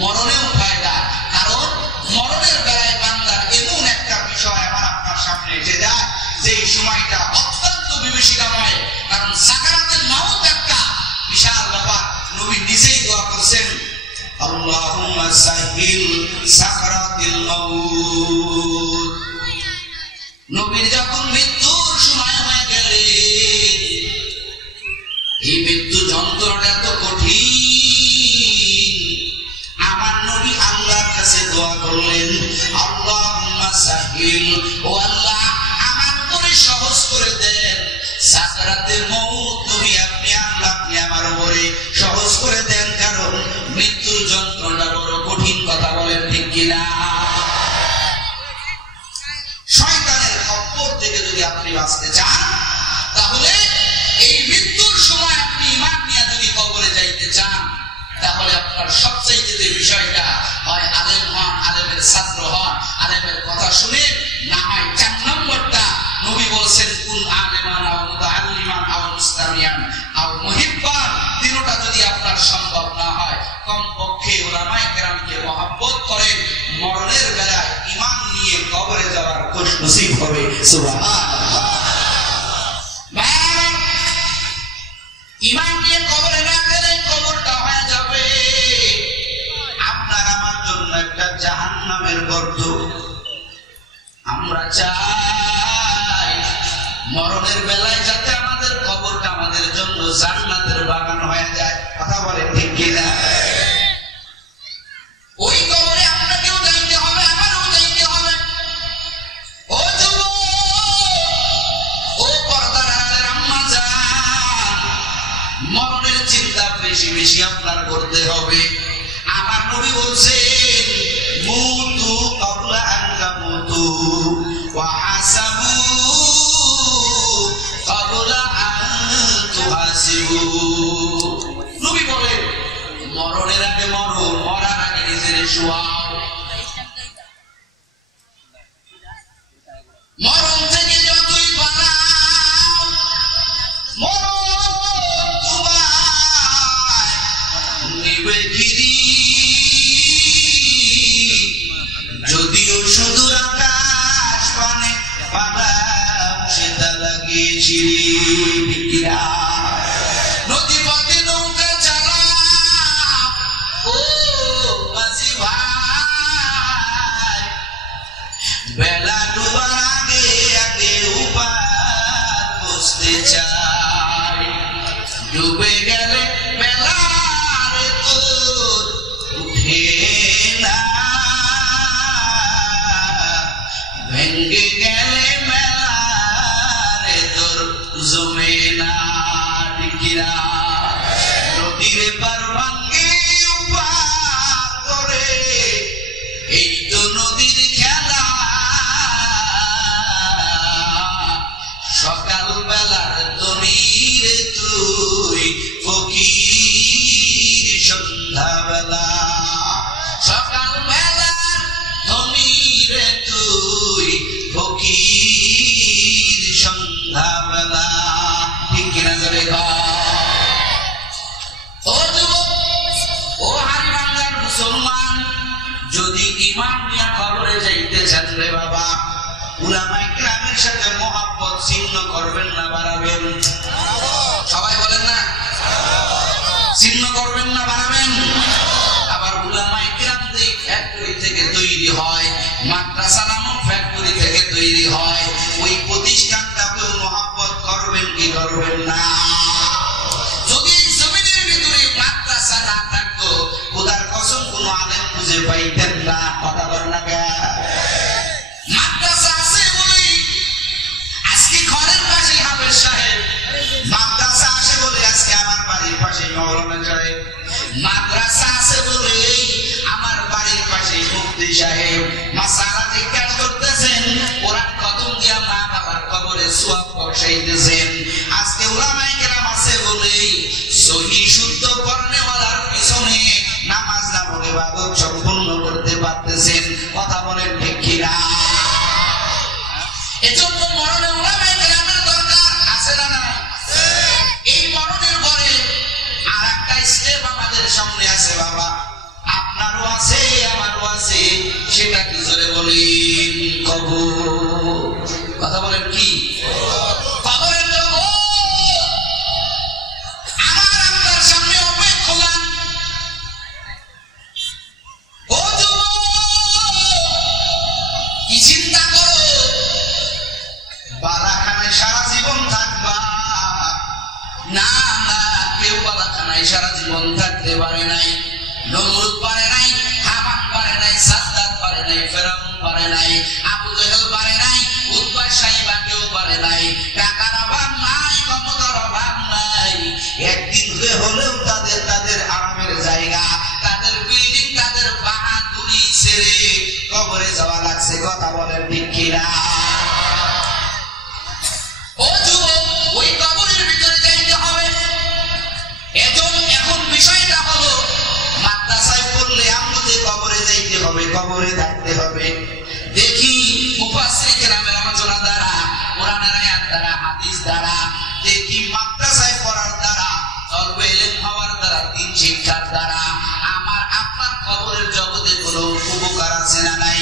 মরণেও ফায়দা। কারণ মরণের বেলায় বান্দার এমন একটা বিষয় আমার আপনার সামনে এসে যায় যেই সময়টা অত্যন্ত বিভীষিকাময়। কারণ সাকারাতের মাউত একটা বিশাল ব্যাপার। নবী নিজেই দোয়া করছেন, আল্লাহুম্মা সাহিল সাকারাতিল মাউত। নবীর যখন মৃত্যুর সময় হয়ে গেলে এই মৃত্যু যন্ত্রণা এত কঠিন, আমার নবী আল্লাহর কাছে দোয়া করলেন, আল্লাহুম্মা সাহিল, ও আল্লাহ আমার উপরে সহজ করে দেন সাকারাতের মউত। নবী আপনি আল্লাহ আপনি আমার উপরে সহজ করে দেন, কারণ মৃত্যুর যন্ত্রণা বড় কঠিন। কথা বলেন ঠিক কিনা? শয়তানের খপ্পর থেকে যদি আপনি বাঁচতে চান, তাহলে এই মৃত্যুর সময় আপনি ঈমান নিয়ে যদি কবরে যাইতে চান, তাহলে আপনার সবচাইতে যে বিষয়টা হয় আলেম হন, আলেমের ছাত্র হন, আলেমের কথা শুনে, না হয় 4 নম্বরটা নবী বলেছেন কুন আলেমান আও মুতাআল্লিমান আও মুস্তামিয়ান আও মুহিব্বান। তিনটা যদি আপনার সম্ভব না হয়, কমপক্ষে উলামায়ে কেরামকে মহব্বত করেন। মরণের বেলায় ঈমান নিয়ে কবরে যাওয়ার খুশ নসিব হবে। সুবহানাল্লাহ। ঈমান নিয়ে কবরে না গেলে কবরটা হয়ে যাবে আপনার আমার জন্য একটা জাহান্নামের গর্ত। আমরা চাই মরণের বেলায় যাতে আমাদের কবরটা আমাদের জন্য জান্নাতের বাগান হয়ে যায়। কথা বলে ঠিক কিনা? ওই কবরে আপনাকেও যাইতে হবে, আমারও যাইতে হবে। ও যুবক, ও পর্দার আড়ালের আম্মা জান, মরণের চিন্তা বেশি বেশি আপনার করতে হবে। আমার নবী বলছেন, মুতু ক্বাবলা আন তামুতু ওয়া হাসাবু ক্বাবলা আন তুহাসিবু। নবী বলেন, মরণের আগে মরো, মরার আগে নিজের শোয়াও। মরণ থেকে যতই পালাও, মরণ তোমায় নিবে ঘিরি। যদিও সুদূর আকাশ পানে পালাম সেটা লাগিয়েছিলি। নদী পথে নৌকা চালাও, ও মাঝি ভাই, বেলা ডুবার আগে আগে উপার বসতে চাই। ডুবে গেলে বেলার তোর উঠে না, ভেঙ্গে গেলে মেলারে তোর জমে না। ঠিকিরা নদীর পার ভাঙ্গে উপার করে, এই তো নদীর খেলা। সকাল বেলার দনির তুই ফকির সন্ধ্যাবেলা। সকাল বেলার দনির তুই ফকির সন্ধ্যাবেলা। ঠিক কিনা জোরে ও যুবক, ও হারিবাংলার মুসলমান, যদি ঈমান নিয়ে কবরে যাইতে চান রে বাবা, উলামায়ে কেরামের সাথে মহব্বত ছিন্ন করবেন না, বাড়াবেন। সবাই বলেন না, ছিন্ন করবেন না, বাড়াবেন। আবার উলামায়ে কেরাম যেই ফ্যাক্টরি থেকে তৈরি হয়, মাদ্রাসা নামক ফ্যাক্টরি থেকে তৈরি হয়, ওই প্রতিষ্ঠানটাকেও মহব্বত করবেন কি করবেন না? যদি এই জমিনের ভিতরে মাদ্রাসা না থাকতো, খোদার কসম কোনো আলেম খুঁজে পাইতেন না। কথা বলেন না কেন? মাদ্রাসা আছে বলেই আজকে ঘরের পাশে হাফেজ সাহেব, মাদ্রাসা আছে বলে আজকে আমার বাড়ির পাশে মাওলানা সাহেব, মাদ্রাসা আছে বলেই আমার বাড়ির পাশে মুফতি সাহেব মাসালা জিজ্ঞাসা করতেছেন, কোরআন খতম দিয়া মা বাবার কবরে সওয়াব বসাইতেছেন। আজকে উলামায়ে কেরাম আছে বলেই সহি শুদ্ধ পড়নেওয়ালার পিছনে নামাজ না পড়ে ইবাদত সম্পূর্ণ করতে পারতেছেন। কথা বলেন ঠিক কিনা? এজন্য মরণে উলামায়ে কেরামের দরকার আছে না নাই? এই মরণের পরে আর একটা স্টেপ আমাদের সামনে আছে বাবা। আপনারও পারে নাই, নমরুদ পারে নাই, হামান পারে নাই, সাদ্দাত পারে নাই, ফেরাউন পারে নাই, আবু জেহেল পারে নাই, উতবা সাইবা কেউ পারে নাই। টাকার অভাব নাই, ক্ষমতার অভাব নাই, একদিন হলেও তাদের আরামের জায়গা, তাদের বিল্ডিং, তাদের বাহাদুরি ছেড়ে কবরে যাওয়া লাগছে। কথা বলেন ঠিক কিনা? ও যুবক, ওই কবরের ভিতরে যাইতে হবে। এখন বিষয়টা হলো মাদ্রাসায় পড়লে আমাদের কবরে যাইতে হবে, কবরে থাকতে হবে। দেখি মুফাসসির কেরামের আলোচনা দ্বারা, কোরআনের আয়াত দ্বারা, হাদিস দ্বারা, দেখি মাদ্রাসায় পড়ার দ্বারা, তলবে ইলম হওয়ার দ্বারা, দিন শিক্ষার দ্বারা আমার আপনার কবরের জগতে কোনো উপকার আছে না নাই?